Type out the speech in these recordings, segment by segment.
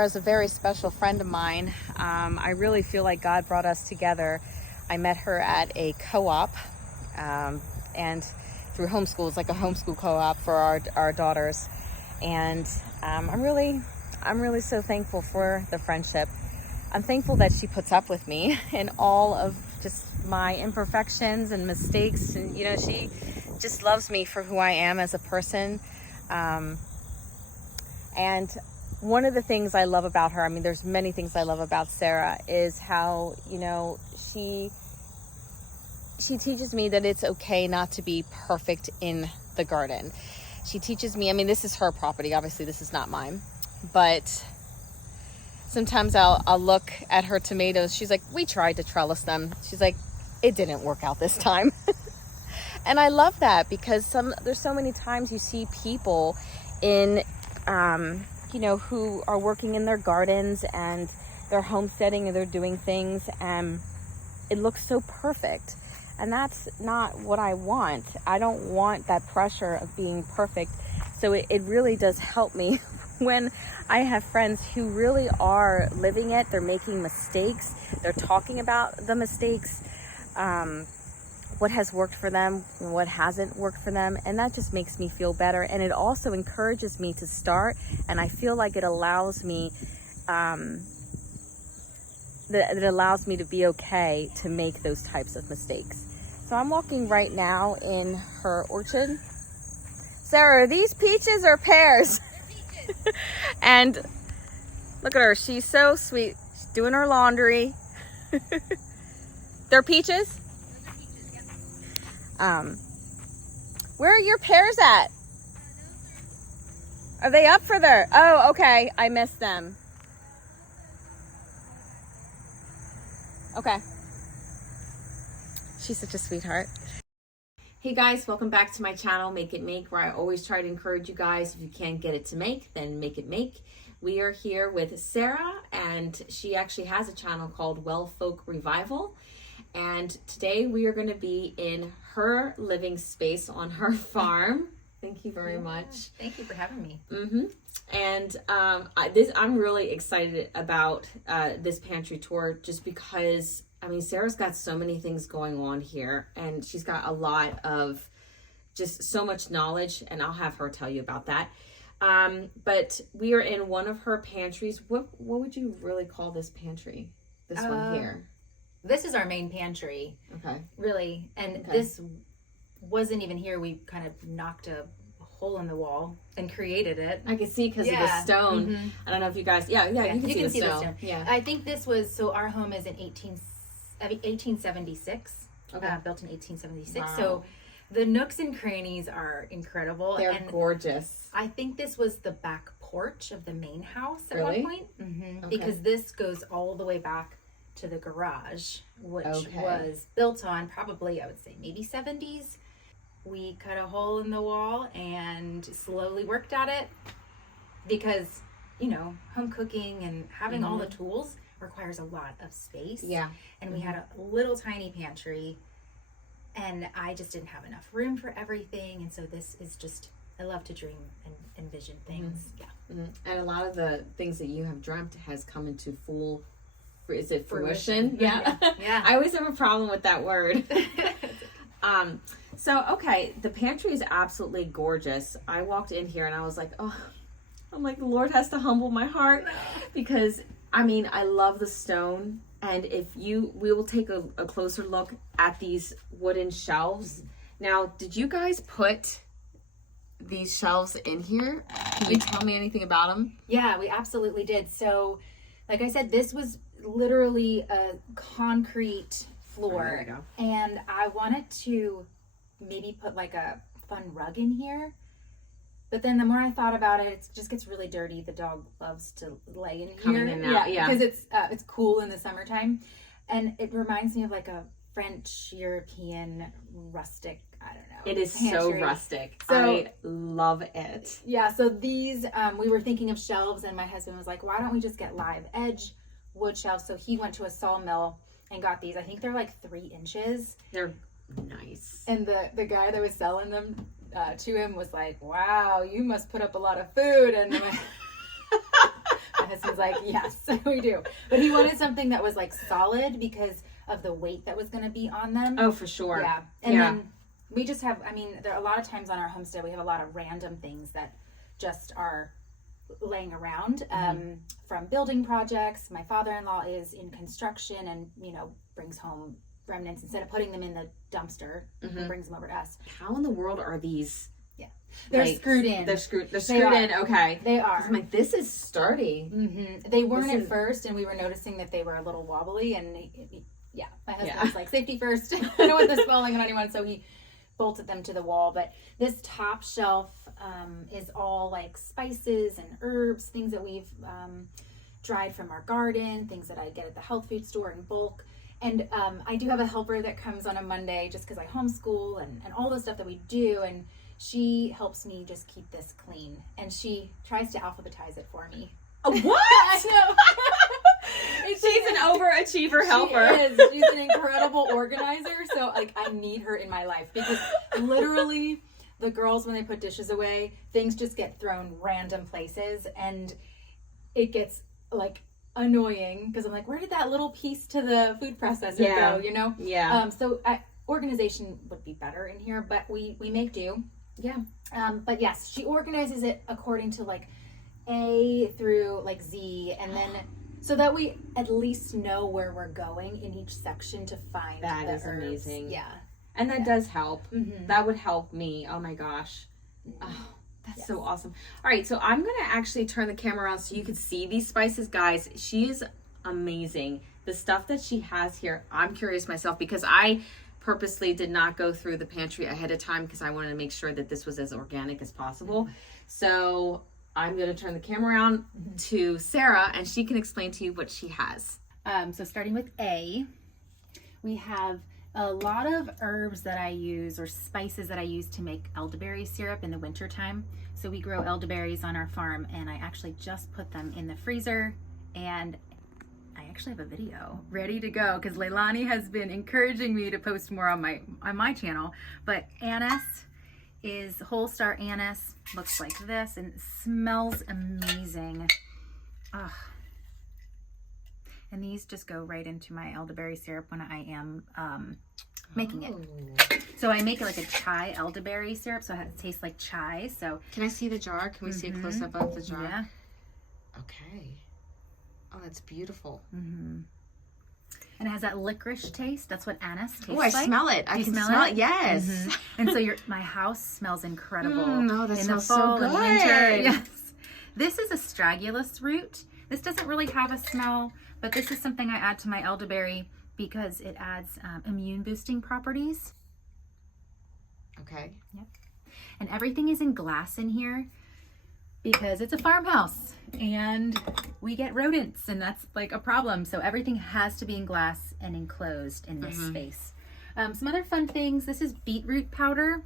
Sarah is a very special friend of mine. I really feel like God brought us together. I met her at a co-op, and through homeschool. It's like a homeschool co-op for our daughters. And I'm really so thankful for the friendship. I'm thankful that she puts up with me in all of just my imperfections and mistakes. And, you know, she just loves me for who I am as a person. And one of the things I love about her, I mean, there's many things I love about Sarah, is how, you know, she teaches me that it's okay not to be perfect in the garden. She teaches me, I mean, this is her property. Obviously, this is not mine. But sometimes I'll look at her tomatoes. She's like, we tried to trellis them. She's like, it didn't work out this time. And I love that because there's so many times you see people in, you know, who are working in their gardens and they're homesteading and they're doing things and it looks so perfect. And that's not what I want. I don't want that pressure of being perfect. So it really does help me when I have friends who really are living it. They're making mistakes. They're talking about the mistakes, what has worked for them, what hasn't worked for them. And that just makes me feel better. And it also encourages me to start. And I feel like it allows me, it allows me to be okay to make those types of mistakes. So I'm walking right now in her orchard. Sarah, are these peaches or pears? Peaches. And look at her, she's so sweet. She's doing her laundry. They're peaches? Those are peaches, yep. Where are your pears at? Are they up further? Oh, okay, I missed them. Okay. She's such a sweetheart. Hey guys, welcome back to my channel, Make It Make, where I always try to encourage you guys, if you can't get it to make, then make it make. We are here with Sarah, and she actually has a channel called Well Folk Revival. And today we are going to be in her living space on her farm. Thank you very much. Thank you for having me. And I'm really excited about this pantry tour just because, I mean, Sarah's got so many things going on here and she's got a lot of just so much knowledge, and I'll have her tell you about that. But we are in one of her pantries. What would you really call this pantry? This one here? This is our main pantry. Okay. Really. And this wasn't even here. We kind of knocked a hole in the wall and created it. I can see because of the stone. I don't know if you guys, you can see the stone. Yeah. I think this was, so our home is in 1876, built in 1876. Wow. So the nooks and crannies are incredible. They're gorgeous. I think this was the back porch of the main house at one point. Because this goes all the way back to the garage, which was built on probably, I would say, maybe 70s. We cut a hole in the wall and slowly worked at it because, you know, home cooking and having all the tools requires a lot of space. Yeah. And we had a little tiny pantry and I just didn't have enough room for everything. And so this is just, I love to dream and envision things. And a lot of the things that you have dreamt has come into fruition? Yeah. I always have a problem with that word. So, the pantry is absolutely gorgeous. I walked in here and I was like, the Lord has to humble my heart because, I mean, I love the stone. And we will take a closer look at these wooden shelves. Now, did you guys put these shelves in here? Can you tell me anything about them? Yeah, we absolutely did. So, like I said, this was literally a concrete floor. There we go. And I wanted to maybe put like a fun rug in here, but then the more I thought about it, it just gets really dirty. The dog loves to lay in Coming here, in and out, because it's cool in the summertime, and it reminds me of like a French European rustic. I don't know. It is pantry. So rustic. So, I love it. Yeah. So these, we were thinking of shelves, and my husband was like, "Why don't we just get live edge wood shelves?" So he went to a sawmill and got these. I think they're like 3 inches. They're nice. And the guy that was selling them to him was like, "Wow, you must put up a lot of food." And my husband's like, yes, we do. But he wanted something that was like solid because of the weight that was going to be on them. Oh, for sure. Yeah. And then we just have, I mean, there are a lot of times on our homestead, we have a lot of random things that just are laying around from building projects. My father-in-law is in construction and, you know, brings home remnants. Instead of putting them in the dumpster, he brings them over to us. How in the world are these? Yeah. They're like, screwed in. They're screwed in. Okay. They are. I'm like, this is sturdy. They weren't at first, and we were noticing that they were a little wobbly, and my husband was like, safety first. I don't want this falling on anyone, so he bolted them to the wall. But this top shelf is all like spices and herbs, things that we've dried from our garden, things that I get at the health food store in bulk. And I do have a helper that comes on a Monday just because I homeschool and all the stuff that we do. And she helps me just keep this clean. And she tries to alphabetize it for me. What? I know. She's an overachiever helper. She is. She's an incredible organizer. So like I need her in my life because literally the girls, when they put dishes away, things just get thrown random places and it gets like annoying because I'm like, where did that little piece to the food processor go? You know? Yeah. So organization would be better in here, but we make do. Yeah. But yes, she organizes it according to like A through like Z, and then so that we at least know where we're going in each section to find that the is herbs. amazing. Yeah. And that does help. That would help me. Oh my gosh. Oh, that's so awesome. All right, so I'm going to actually turn the camera around so you can see these spices. Guys, she is amazing. The stuff that she has here, I'm curious myself because I purposely did not go through the pantry ahead of time because I wanted to make sure that this was as organic as possible. So I'm going to turn the camera around to Sarah and she can explain to you what she has. So starting with A, we have a lot of herbs that I use or spices that I use to make elderberry syrup in the wintertime. So we grow elderberries on our farm and I actually just put them in the freezer and I actually have a video ready to go because Leilani has been encouraging me to post more on my channel. But anise is whole star anise, looks like this and it smells amazing. Ugh. And these just go right into my elderberry syrup when I am making it. So I make it like a chai elderberry syrup, so it tastes like chai. So can I see the jar? Can we see a close up of the jar? Yeah. Okay. Oh, that's beautiful. And it has that licorice taste. That's what anise tastes like. Oh, I smell it. I can smell it. Yes. And so my house smells incredible. Oh, that in smells the fall so good. and winter. Yes. This is astragalus root. This doesn't really have a smell, but this is something I add to my elderberry because it adds immune boosting properties. Okay. Yep. And everything is in glass in here because it's a farmhouse and we get rodents and that's like a problem. So everything has to be in glass and enclosed in this space. Some other fun things. This is beetroot powder.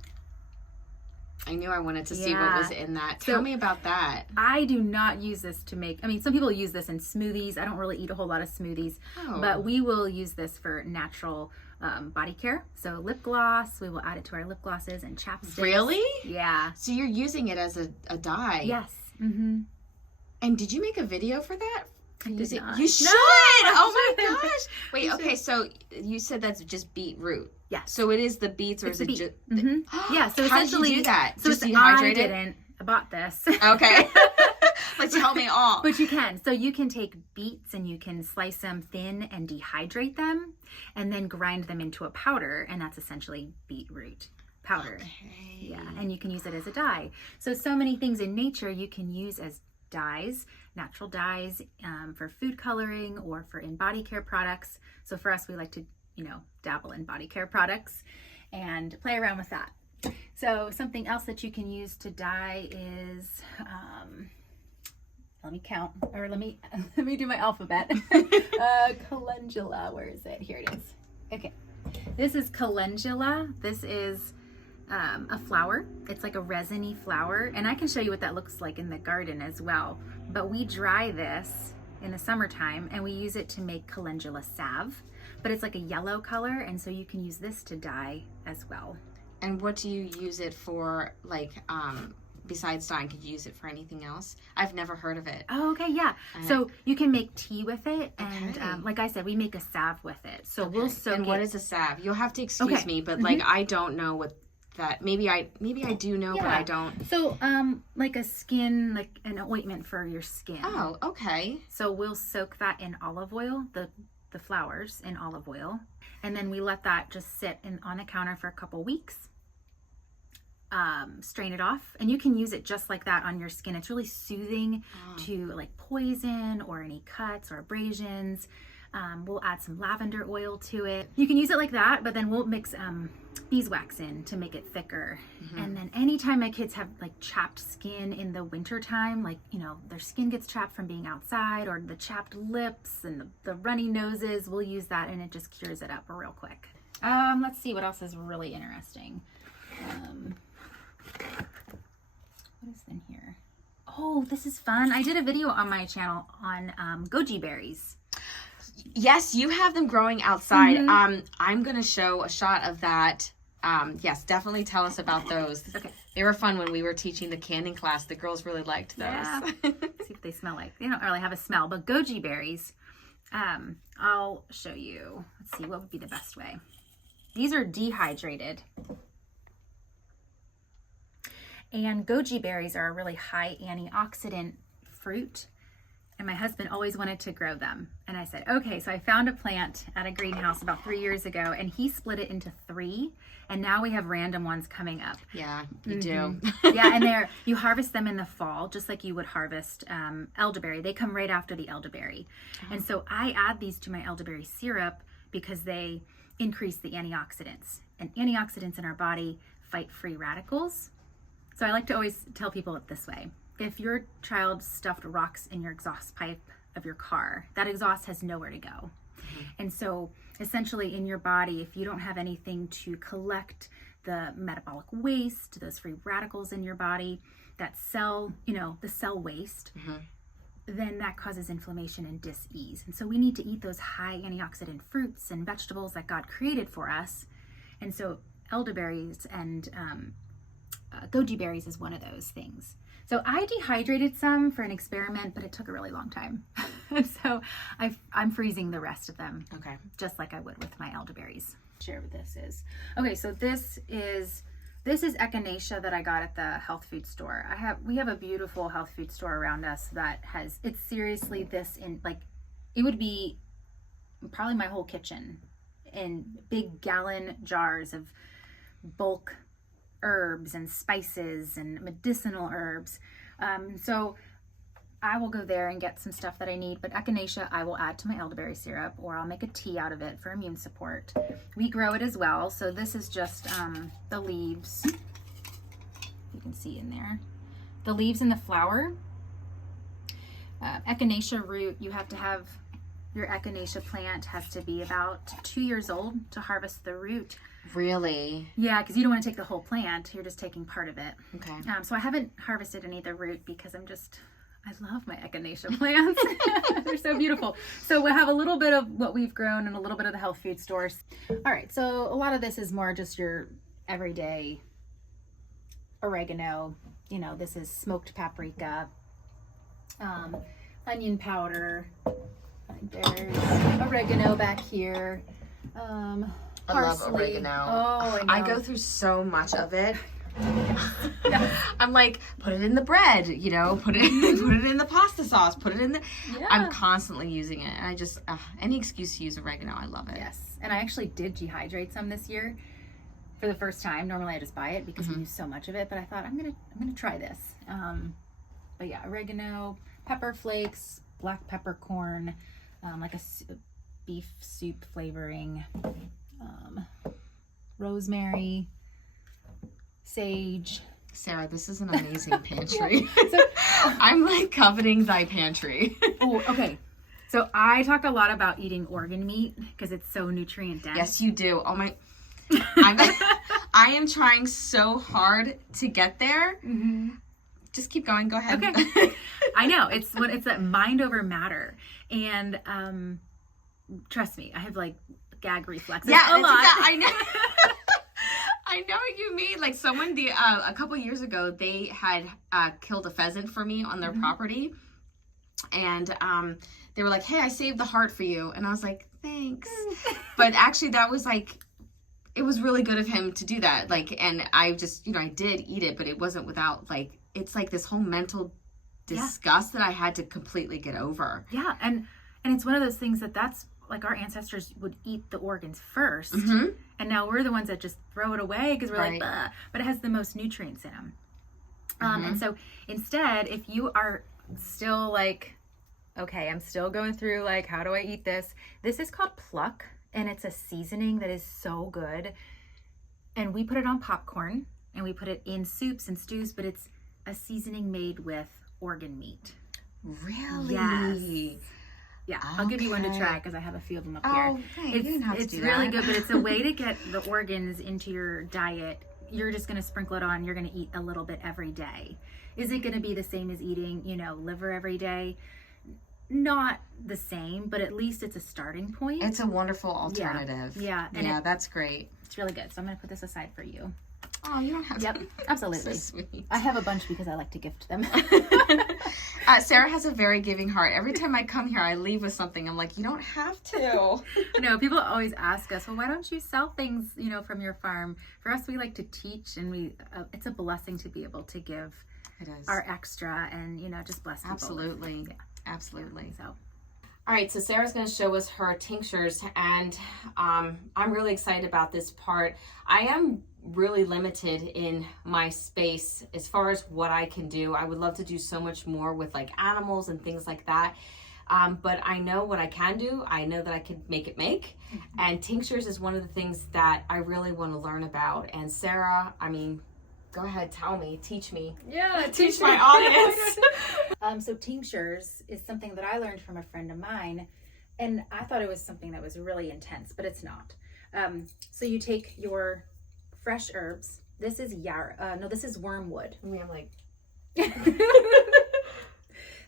I knew I wanted to see what was in that. Tell me about that. I do not use this to make, I mean, some people use this in smoothies. I don't really eat a whole lot of smoothies, but we will use this for natural body care. So lip gloss, we will add it to our lip glosses and chapsticks. Really? Yeah. So you're using it as a dye? Yes. And did you make a video for that? You should! No, oh my gosh! Wait, okay, so you said that's just beetroot. Yeah. So it is the beets, or is it just? Yeah. So how essentially, did you do that? So just dehydrate it? I bought this. Okay. Like tell me all. But you can. So you can take beets and you can slice them thin and dehydrate them, and then grind them into a powder, and that's essentially beetroot powder. Okay. Yeah, and you can use it as a dye. So many things in nature you can use as dyes, natural dyes, for food coloring or for in body care products. So for us, we like to, dabble in body care products and play around with that. So something else that you can use to dye is, let me count, or let me do my alphabet. Calendula, where is it? Here it is. Okay, this is calendula. This is a flower. It's like a resiny flower, and I can show you what that looks like in the garden as well. But we dry this in the summertime and we use it to make calendula salve, but it's like a yellow color, and so you can use this to dye as well. And what do you use it for, like besides dyeing, could you use it for anything else? I've never heard of it. Oh, okay, yeah. So you can make tea with it, and like I said, we make a salve with it. So we'll soak it. And what is a salve? You'll have to excuse me, but like I don't know what that. Maybe I do know, but I don't. So like a skin, like an ointment for your skin. Oh, okay. So we'll soak that in olive oil, the flowers in olive oil, and then we let that just sit on the counter for a couple weeks. Strain it off, and you can use it just like that on your skin. It's really soothing to like poison or any cuts or abrasions. We'll add some lavender oil to it. You can use it like that, but then we'll mix beeswax in to make it thicker. And then anytime my kids have like chapped skin in the winter time, like, you know, their skin gets chapped from being outside, or the chapped lips and the runny noses, we'll use that and it just cures it up real quick. Let's see what else is really interesting. What is in here? Oh, this is fun. I did a video on my channel on goji berries. Yes, you have them growing outside. I'm going to show a shot of that. Yes, definitely tell us about those. Okay. They were fun when we were teaching the canning class. The girls really liked those. Yeah. See if they smell like. They don't really have a smell, but goji berries, I'll show you. Let's see, what would be the best way? These are dehydrated. And goji berries are a really high antioxidant fruit. And my husband always wanted to grow them. And I said, okay, so I found a plant at a greenhouse about 3 years ago, and he split it into 3. And now we have random ones coming up. Yeah, you do. Yeah, and you harvest them in the fall, just like you would harvest elderberry. They come right after the elderberry. And so I add these to my elderberry syrup because they increase the antioxidants. And antioxidants in our body fight free radicals. So I like to always tell people it this way. If your child stuffed rocks in your exhaust pipe of your car, that exhaust has nowhere to go. And so essentially in your body, if you don't have anything to collect the metabolic waste, those free radicals in your body, that cell, the cell waste, then that causes inflammation and dis-ease. And so we need to eat those high antioxidant fruits and vegetables that God created for us. And so elderberries and goji berries is one of those things. So I dehydrated some for an experiment, but it took a really long time. So I'm freezing the rest of them. Okay. Just like I would with my elderberries. Share what this is. Okay, so this is echinacea that I got at the health food store. We have a beautiful health food store around us that has, it's seriously this in, like, it would be probably my whole kitchen in big gallon jars of bulk herbs and spices and medicinal herbs. So I will go there and get some stuff that I need, but echinacea I will add to my elderberry syrup, or I'll make a tea out of it for immune support. We grow it as well. So this is just the leaves. You can see in there. The leaves and the flower. Echinacea root, you have to have, your echinacea plant has to be about 2 years old to harvest the root. Really? Yeah, because you don't want to take the whole plant. You're just taking part of it. Okay. So I haven't harvested any of the root because I love my echinacea plants. They're so beautiful. So we'll have a little bit of what we've grown and a little bit of the health food stores. All right, so a lot of this is more just your everyday oregano. This is smoked paprika, onion powder. There's oregano back here. I love oregano. Oh, I know. I go through so much of it. I'm like, put it in the bread, put it in the pasta sauce, put it in the. Yeah. I'm constantly using it, and I just any excuse to use oregano, I love it. Yes, and I actually did dehydrate some this year for the first time. Normally, I just buy it because we use so much of it, but I thought I'm gonna try this. But yeah, oregano, pepper flakes, black peppercorn, like a beef soup flavoring. Rosemary, sage. Sarah, this is an amazing pantry. I'm like coveting thy pantry. Oh, okay. So I talked a lot about eating organ meat because it's so nutrient dense. Yes, you do. Oh my, I am trying so hard to get there. Just keep going. Go ahead. Okay. I know it's that mind over matter, and trust me, I have like gag reflexes. Yeah, a lot. I know. I know what you mean. Like someone a couple years ago, they had killed a pheasant for me on their property, and they were like, "Hey, I saved the heart for you," and I was like, "Thanks," but actually that was like, it was really good of him to do that. Like, and I just, I did eat it, but it wasn't without like, it's like this whole mental disgust that I had to completely get over. Yeah, and it's one of those things that's like our ancestors would eat the organs first, and now we're the ones that just throw it away because we're like, bah, but it has the most nutrients in them. And so instead, if you are still like, okay, I'm still going through like, how do I eat this? This is called pluck, and it's a seasoning that is so good. And we put it on popcorn, and we put it in soups and stews, but it's a seasoning made with organ meat. Really? Yes. Yeah, okay. I'll give you one to try because I have a few of them up here. Thanks. You didn't have to do that. It's really good, but it's a way to get the organs into your diet. You're just going to sprinkle it on. You're going to eat a little bit every day. Is it going to be the same as eating, liver every day? Not the same, but at least it's a starting point. It's a wonderful alternative. Yeah. Yeah, that's great. It's really good. So I'm going to put this aside for you. Oh, you don't have to. Yep, absolutely. So sweet. I have a bunch because I like to gift them. Sarah has a very giving heart. Every time I come here, I leave with something. I'm like, you don't have to. No, people always ask us, well, why don't you sell things, from your farm? For us, we like to teach, and it's a blessing to be able to give our extra and, just bless people. Absolutely. Yeah. Absolutely. So. All right, so Sarah's going to show us her tinctures, and I'm really excited about this part. I am really limited in my space as far as what I can do. I would love to do so much more with like animals and things like that. But I know what I can do. I know that I can make it make. And tinctures is one of the things that I really want to learn about. And Sarah, go ahead, tell me, teach me. Yeah, teach my audience. So tinctures is something that I learned from a friend of mine, and I thought it was something that was really intense, but it's not. So you take your fresh herbs. This is this is wormwood. I'm like,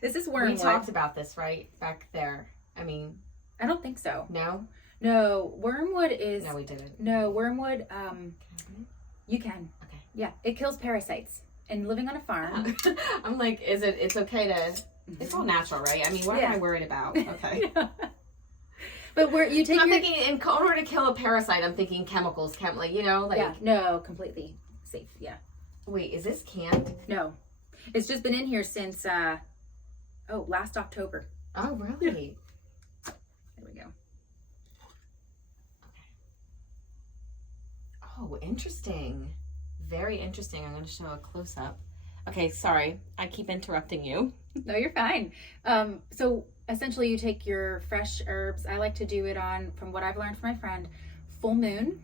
this is wormwood. We talked about this right back there. I don't think so. No, wormwood is. No, we didn't. No, wormwood. You can. Okay. Yeah, it kills parasites. And living on a farm. I'm like, it's okay to. It's all natural, right? What am I worried about? Okay. Yeah. But where you take, I'm thinking in order to kill a parasite, I'm thinking chemicals, Yeah, no, completely safe. Yeah. Wait, is this canned? No, it's just been in here since last October. Oh, really? There we go. Okay. Oh, interesting. Very interesting. I'm going to show a close up. Okay, sorry, I keep interrupting you. No, you're fine. So essentially you take your fresh herbs. I like to do it on, from what I've learned from my friend, full moon.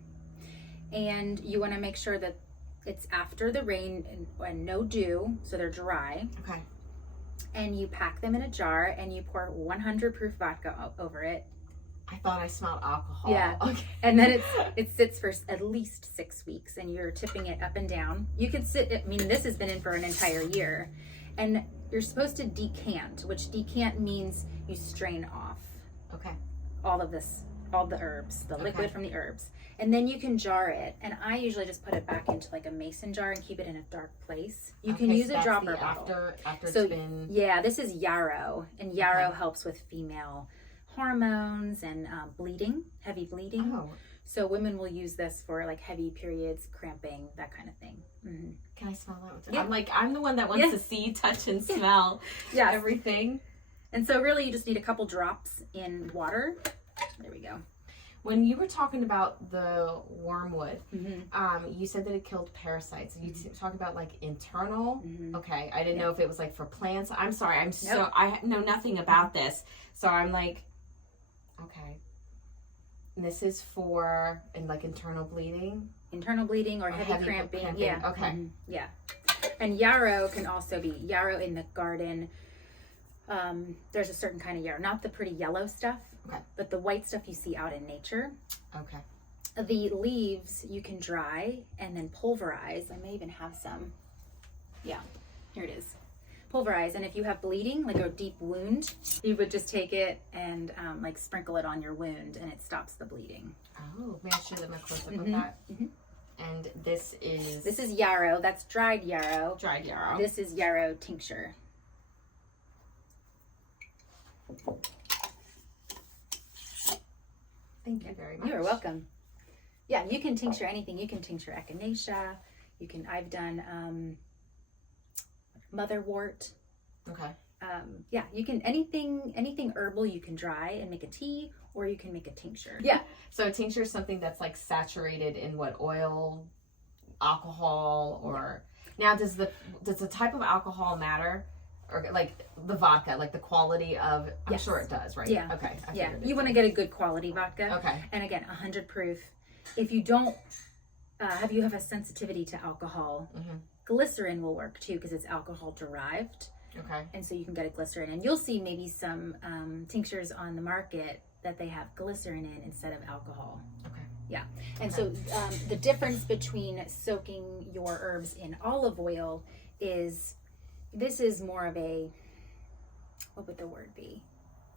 And you want to make sure that it's after the rain and no dew, so they're dry. Okay. And you pack them in a jar and you pour 100 proof vodka over it. I thought I smelled alcohol. Yeah. Okay. And then it sits for at least 6 weeks, and you're tipping it up and down. You can this has been in for an entire year. And you're supposed to decant, which decant means you strain off. Okay. All the herbs, the liquid from the herbs. And then you can jar it. And I usually just put it back into like a mason jar and keep it in a dark place. You can use a dropper bottle. After it's been... Yeah, this is yarrow. And yarrow helps with female hormones and bleeding, heavy bleeding. Oh. So women will use this for like heavy periods, cramping, that kind of thing. Mm-hmm. Can I smell that? Yeah. I'm the one that wants to see, touch, and smell everything. And so really you just need a couple drops in water. There we go. When you were talking about the wormwood, you said that it killed parasites. You talk about like internal. Okay, I didn't know if it was like for plants. I'm sorry. I know nothing about this. So I'm like, okay. And this is for like internal bleeding. Internal bleeding or heavy cramping. Yeah. Okay. Yeah. And yarrow can also be yarrow in the garden. There's a certain kind of yarrow, not the pretty yellow stuff, but the white stuff you see out in nature. Okay. The leaves you can dry and then pulverize. I may even have some. Yeah, here it is. Pulverize. And if you have bleeding, like a deep wound, you would just take it and like sprinkle it on your wound, and it stops the bleeding. Oh, may I show them a close up of that? And this is yarrow. That's dried yarrow. Dried yarrow. This is yarrow tincture. Thank you very much. You're welcome. Yeah, you can tincture anything. You can tincture echinacea. I've done motherwort. Okay. Yeah, you can anything herbal you can dry and make a tea, or you can make a tincture. Yeah. So a tincture is something that's like saturated in what, oil, alcohol, or now does the type of alcohol matter? Or like the vodka, like the quality of, I'm sure it does, right? Yeah. Okay. Yeah. You want to get a good quality vodka. Okay. And again, 100 proof. If you don't have a sensitivity to alcohol, glycerin will work too because it's alcohol derived. Okay. And so you can get a glycerin, and you'll see maybe some tinctures on the market that they have glycerin in instead of alcohol. Okay. Yeah. And so the difference between soaking your herbs in olive oil is, this is more of a, what would the word be?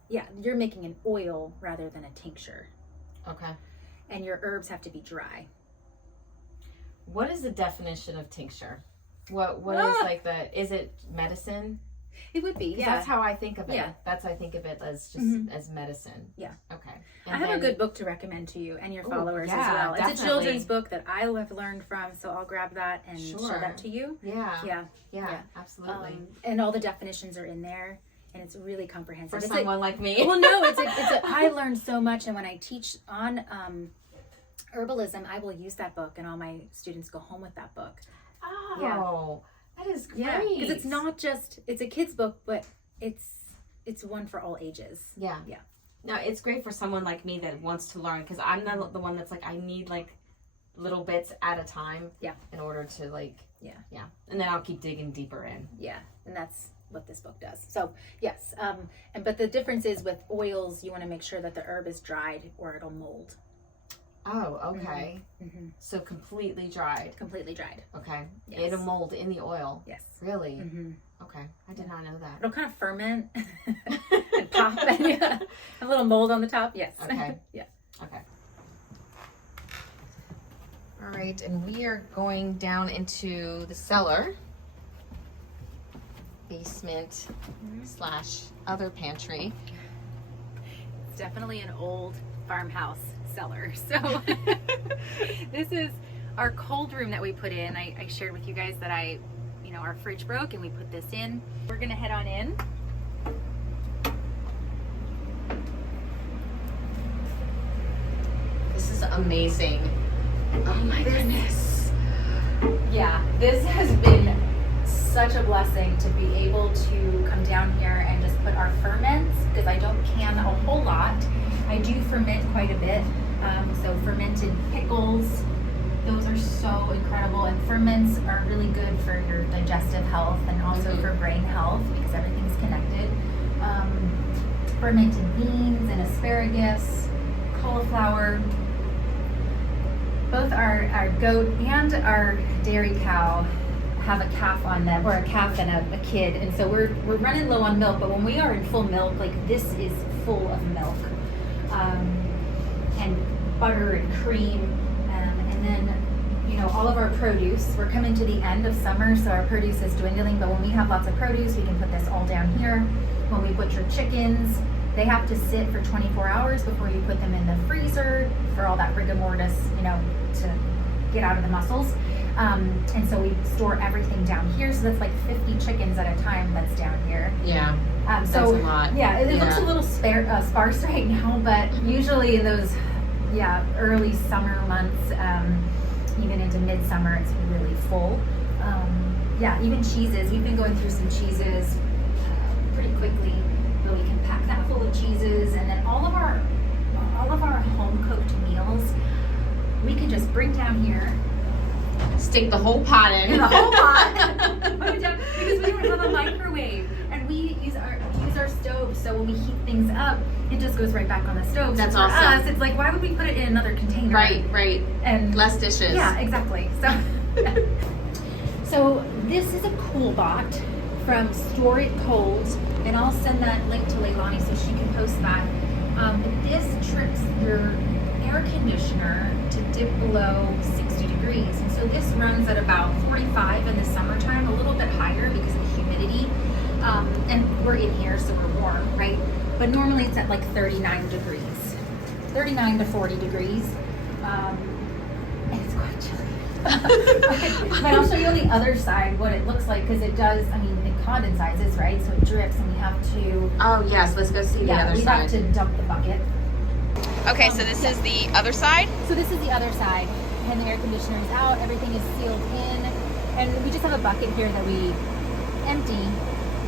Yeah, you're making an oil rather than a tincture. Okay. And your herbs have to be dry. What is the definition of tincture? What is like is it medicine? It would be, yeah. That's how I think of it. Yeah. I think of it as just as medicine. Yeah. Okay. And I have a good book to recommend to you and your followers as well. It's definitely a children's book that I have learned from, so I'll grab that and show that to you. Yeah, absolutely. And all the definitions are in there, and it's really comprehensive. For someone like me. Well, no, I learned so much, and when I teach on herbalism, I will use that book, and all my students go home with that book. Oh, that is great. Yeah, because it's not just, it's a kid's book, but it's one for all ages. Yeah. Yeah. No, it's great for someone like me that wants to learn, because I'm not the one that's like, I need like little bits at a time. Yeah. In order to like, and then I'll keep digging deeper in. Yeah, and that's what this book does. So yes, but the difference is with oils, you want to make sure that the herb is dried or it'll mold. Oh, okay. Mm-hmm. So completely dried. Completely dried. Okay. Yes. It'll mold in the oil. Yes. Really? Mm-hmm. Okay. I did not know that. It'll kind of ferment and pop and a little mold on the top. Yes. Okay. Yeah. Okay. All right, and we are going down into the cellar, basement / other pantry. It's definitely an old farmhouse cellar. So this is our cold room that we put in. I shared with you guys that our fridge broke and we put this in. We're gonna head on in. This is amazing. Oh my goodness. Yeah, this has been such a blessing to be able to come down here and just put our ferments, because I don't can a whole lot. I do ferment quite a bit. So fermented pickles, those are so incredible, and ferments are really good for your digestive health and also for brain health, because everything's connected. Fermented beans and asparagus, cauliflower. Both our goat and our dairy cow have a calf on them, or a calf and a kid, and so we're running low on milk. But when we are in full milk, like this is full of milk, and butter and cream, and then all of our produce. We're coming to the end of summer, so our produce is dwindling. But when we have lots of produce, we can put this all down here. When we butcher chickens, they have to sit for 24 hours before you put them in the freezer for all that rigor mortis, to get out of the muscles. And so we store everything down here. So that's like 50 chickens at a time that's down here. Yeah, so that's a lot. Yeah, it looks a little sparse right now, but usually in those early summer months, even into midsummer, it's really full. Even cheeses. We've been going through some cheeses pretty quickly, but we can pack that full of cheeses, and then all of our home cooked meals we can just bring down here, stick the whole pot in. The whole pot, put it down, because we don't have a microwave, and we use our stove. So when we heat things up, it just goes right back on the stove. That's so for awesome. us, it's like, why would we put it in another container? Right. And less dishes. Yeah, exactly. So, so this is a cool bot from Store It Cold, and I'll send that link to Leilani so she can post that. This tricks your air conditioner to dip below 60 degrees. degrees. And so this runs at about 45 in the summertime, a little bit higher because of the humidity. And we're in here, so we're warm, right? But normally it's at like 39 degrees, 39 to 40 degrees. And it's quite chilly. But I'll show you on the other side what it looks like, because it does, I mean, it condensizes, right? So it drips, and we have to... Oh, yes, let's go see the other we side. have to dump the bucket. Okay, so this is the other side? So this is the other side, and the air conditioner is out, everything is sealed in, and we just have a bucket here that we empty,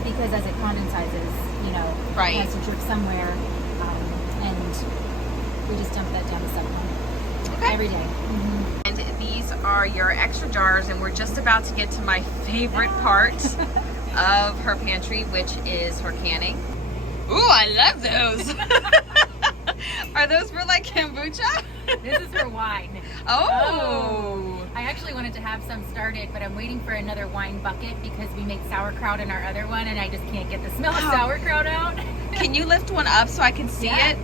because as it condensizes, you know, Right. it has to drip somewhere, and we just dump that down the side every day. And these are your extra jars, and we're just about to get to my favorite part of her pantry, which is her canning. Ooh, I love those. Are those for like kombucha? This is for wine. Oh. I actually wanted to have some started, but I'm waiting for another wine bucket because we make sauerkraut in our other one, and I just can't get the smell of sauerkraut out. Can you lift one up so I can see Yeah. it?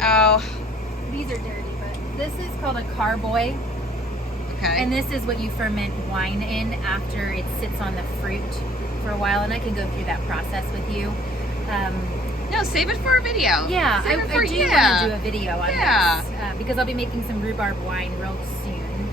Oh. These are dirty, but this is called a carboy. Okay. And this is what you ferment wine in after it sits on the fruit for a while, and I can go through that process with you. No, save it for a video. Yeah, Save I it for do want to do a video on this because I'll be making some rhubarb wine real soon.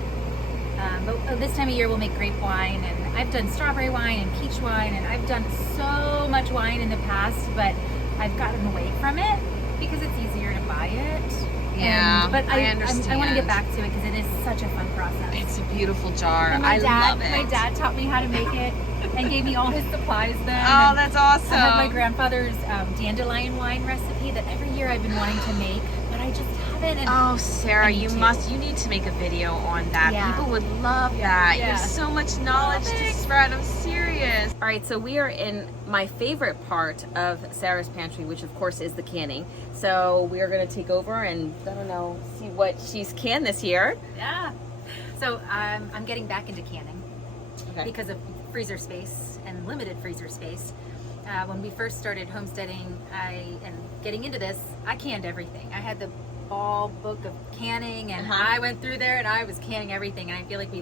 But this time of year we'll make grape wine, and I've done strawberry wine and peach wine, and I've done so much wine in the past, but I've gotten away from it because it's easier to buy it. Yeah, but I understand. I want to get back to it because it is such a fun process. It's a beautiful jar. And I love it. My dad taught me how to make it and gave me all his supplies then. Oh, And that's awesome. I have my grandfather's dandelion wine recipe that every year I've been wanting to make, but I just haven't. And Oh, Sarah, I need you to. need to make a video on that. Yeah. People would love that. You Yeah. have so much knowledge to spread. I'm serious. All right, so we are in my favorite part of Sarah's pantry, which of course is the canning. So we are going to take over and, I don't know, see what she's canned this year. Yeah. So I'm getting back into canning because of freezer space and limited freezer space. When we first started homesteading and getting into this, I canned everything. I had the ball book of canning, and I went through there and I was canning everything, and I feel like we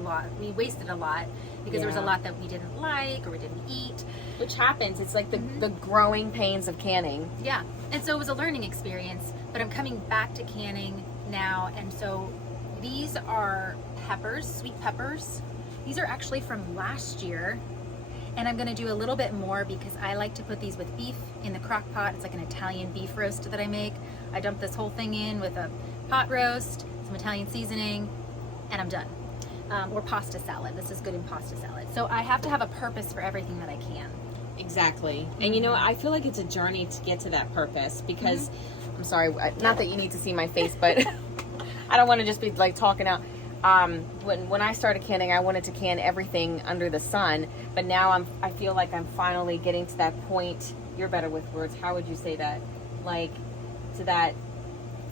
wasted a lot because there was a lot that we didn't like or we didn't eat. Which happens. It's like the growing pains of canning. Yeah. And so it was a learning experience, but I'm coming back to canning now. And so these are peppers, sweet peppers. These are actually from last year. And I'm going to do a little bit more because I like to put these with beef in the crock pot. It's like an Italian beef roast that I make. I dump this whole thing in with a pot roast, some Italian seasoning, and I'm done. Or pasta salad. This is good in pasta salad. So I have to have a purpose for everything that I can. Exactly. And you know, I feel like it's a journey to get to that purpose because, I'm sorry, not that you need to see my face, but I don't want to just be like talking out. When I started canning, I wanted to can everything under the sun, but now I feel like I'm finally getting to that point. You're better with words. How would you say that? Like, to that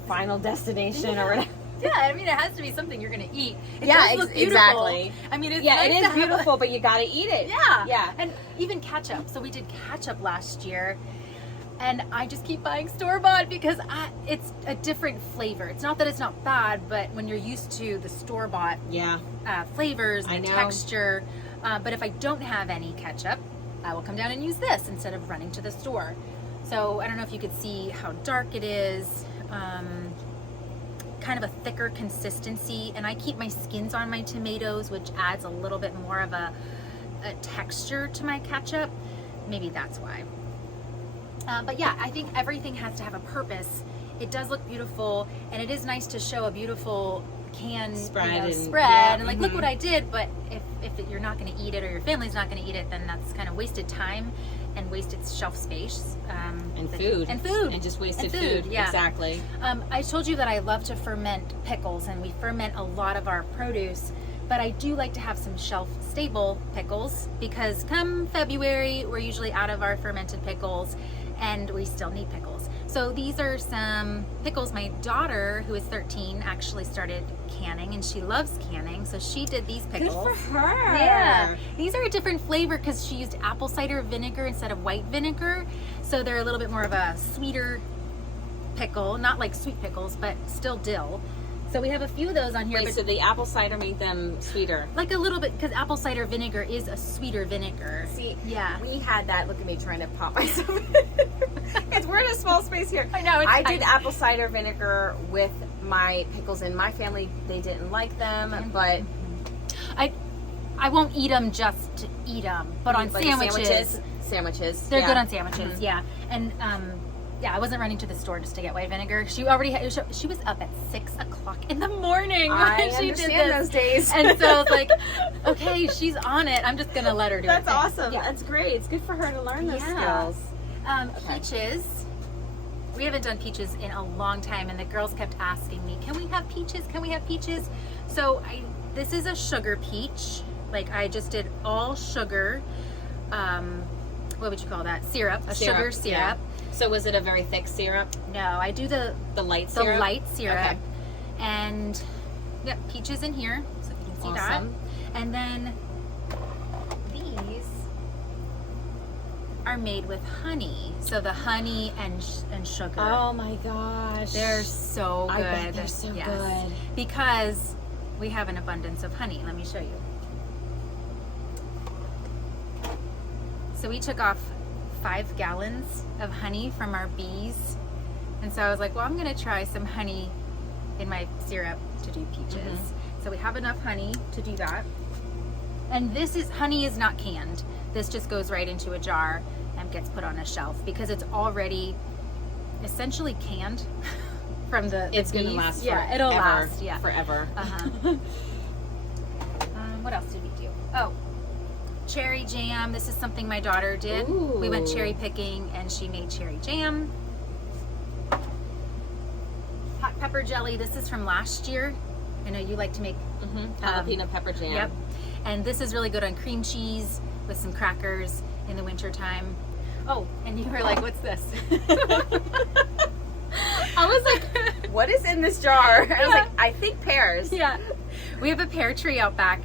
final destination or whatever. Yeah, I mean, it has to be something you're going to eat. It Yeah, does look exactly. beautiful. I mean, it's Yeah, nice it to is have beautiful, but you got to eat it. Yeah. Yeah. And even ketchup. So we did ketchup last year, and I just keep buying store-bought because it's a different flavor. It's not that it's not bad, but when you're used to the store-bought flavors, the texture, but if I don't have any ketchup, I will come down and use this instead of running to the store. So I don't know if you could see how dark it is. Kind of a thicker consistency, and I keep my skins on my tomatoes, which adds a little bit more of a texture to my ketchup. Maybe that's why. But yeah, I think everything has to have a purpose. It does look beautiful, and it is nice to show a beautiful can spread and like, look what I did. But if you're not going to eat it, or your family's not going to eat it, then that's kind of wasted time and wasted shelf space. And food. And just wasted food. Yeah. Exactly. I told you that I love to ferment pickles, and we ferment a lot of our produce, but I do like to have some shelf stable pickles because come February, we're usually out of our fermented pickles and we still need pickles. So these are some pickles. My daughter, who is 13, actually started canning, and she loves canning, so she did these pickles. Good for her. Yeah. These are a different flavor because she used apple cider vinegar instead of white vinegar, so they're a little bit more of a sweeter pickle, not like sweet pickles, but still dill. So we have a few of those on here. Wait, but so the apple cider made them sweeter? like a little bit, because apple cider vinegar is a sweeter vinegar. See, yeah. we had that. Look at me trying to pop myself. We're in a small space here. I know. I did apple cider vinegar with my pickles in my family. They didn't like them, but I won't eat them just to eat them, but on like sandwiches. They're good on sandwiches. Yeah, and yeah, I wasn't running to the store just to get white vinegar. She already she was up at 6 o'clock in the morning. I when she understand did those days. And so I was like, okay, she's on it. I'm just gonna let her do it. That's awesome. Yeah. That's great. It's good for her to learn those skills. Peaches. We haven't done peaches in a long time, and the girls kept asking me, "Can we have peaches? Can we have peaches?" So this is a sugar peach. Like I just did all sugar. What would you call that? Syrup. A sugar syrup. Yeah. So was it a very thick syrup? No, I do the light syrup. The light syrup. Okay. And yep, peaches in here, so if you can see that. And then these are made with honey. So the honey and sugar. Oh my gosh. They're so good. I bet they're so good. Because we have an abundance of honey. Let me show you. So we took off 5 gallons of honey from our bees. And so I was like, well, I'm gonna try some honey in my syrup to do peaches. So we have enough honey to do that. And honey is not canned. This just goes right into a jar and gets put on a shelf because it's already essentially canned from the It's bees. gonna last it'll last forever. What else did we do? Oh, cherry jam. This is something my daughter did. Ooh. We went cherry picking and she made cherry jam. Hot pepper jelly. This is from last year. I know you like to make Jalapeno pepper jam. Yep. And this is really good on cream cheese with some crackers in the winter time. Oh, and you were like, what's this? I was like, what is in this jar? I was like, I think pears. Yeah. We have a pear tree out back,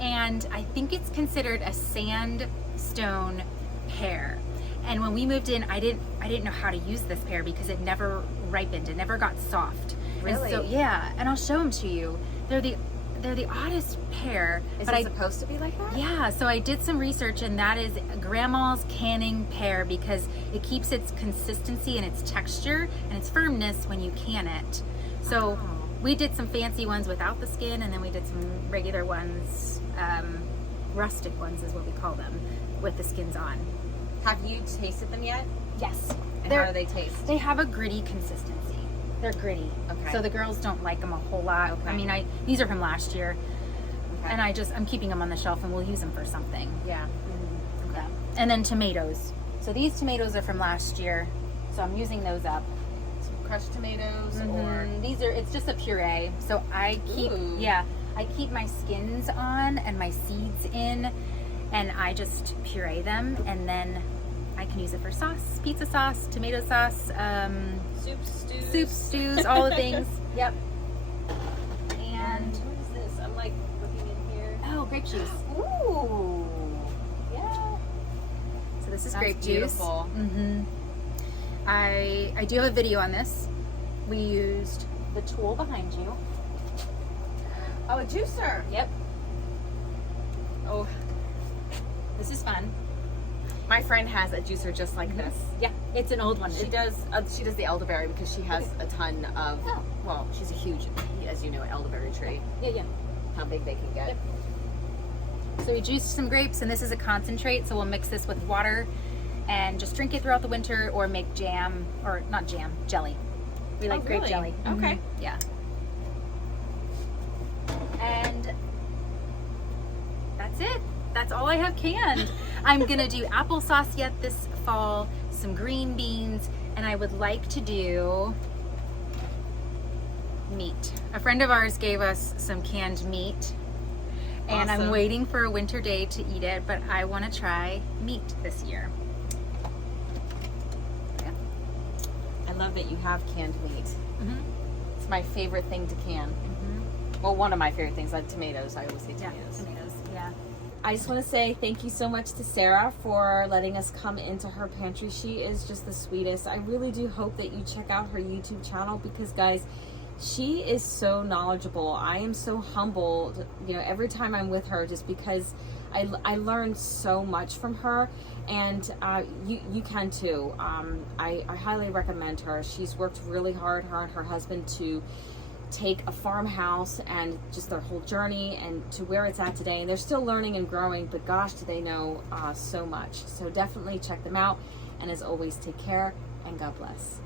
and I think it's considered a sandstone pear. And when we moved in, I didn't know how to use this pear because it never ripened. It never got soft. Really? And so, yeah, and I'll show them to you. They're the oddest pear. Is it supposed to be like that? Yeah, so I did some research, and that is grandma's canning pear because it keeps its consistency and its texture and its firmness when you can it. So we did some fancy ones without the skin, and then we did some regular ones, rustic ones is what we call them, with the skins on. Have you tasted them yet? Yes. And how do they taste? They have a gritty consistency. They're gritty. Okay. So the girls don't like them a whole lot. Okay. I mean, these are from last year. Okay. And I'm keeping them on the shelf, and we'll use them for something. Yeah. Okay. And then tomatoes. So these tomatoes are from last year, so I'm using those up. Some crushed tomatoes or it's just a puree. So I keep my skins on and my seeds in, and I just puree them, and then I can use it for sauce, pizza sauce, tomato sauce, soup stews, all the things. Yep. And what is this? I'm like looking in here. oh, grape juice. Ooh. Yeah. So this is That's grape beautiful. juice. I do have a video on this. We used the tool behind you. Oh, a juicer. Yep. Oh, this is fun. My friend has a juicer just like this. Yeah, it's an old one. She does the elderberry because she has a ton of. Oh. Well, she's a huge, as you know, elderberry tree. Yeah. How big they can get. Yep. So we juiced some grapes, and this is a concentrate. So we'll mix this with water, and just drink it throughout the winter, or make jam, or not jam, jelly. We like grape really? jelly. Okay. Yeah. And that's it. That's all I have canned. I'm gonna do applesauce yet this fall, some green beans, and I would like to do meat. A friend of ours gave us some canned meat, and I'm waiting for a winter day to eat it, but I want to try meat this year. Yeah. I love that you have canned meat. It's my favorite thing to can. Well, one of my favorite things, like tomatoes. I always say tomatoes. Tomatoes, yeah. I just want to say thank you so much to Sarah for letting us come into her pantry. She is just the sweetest. I really do hope that you check out her YouTube channel because, guys, She is so knowledgeable. I am so humbled, you know, every time I'm with her, just because I learn so much from her, and you can too. I highly recommend her. She's worked really hard, her and her husband, to take a farmhouse and just their whole journey and to where it's at today. And they're still learning and growing, but gosh, do they know so much. So definitely check them out. And as always, take care and God bless.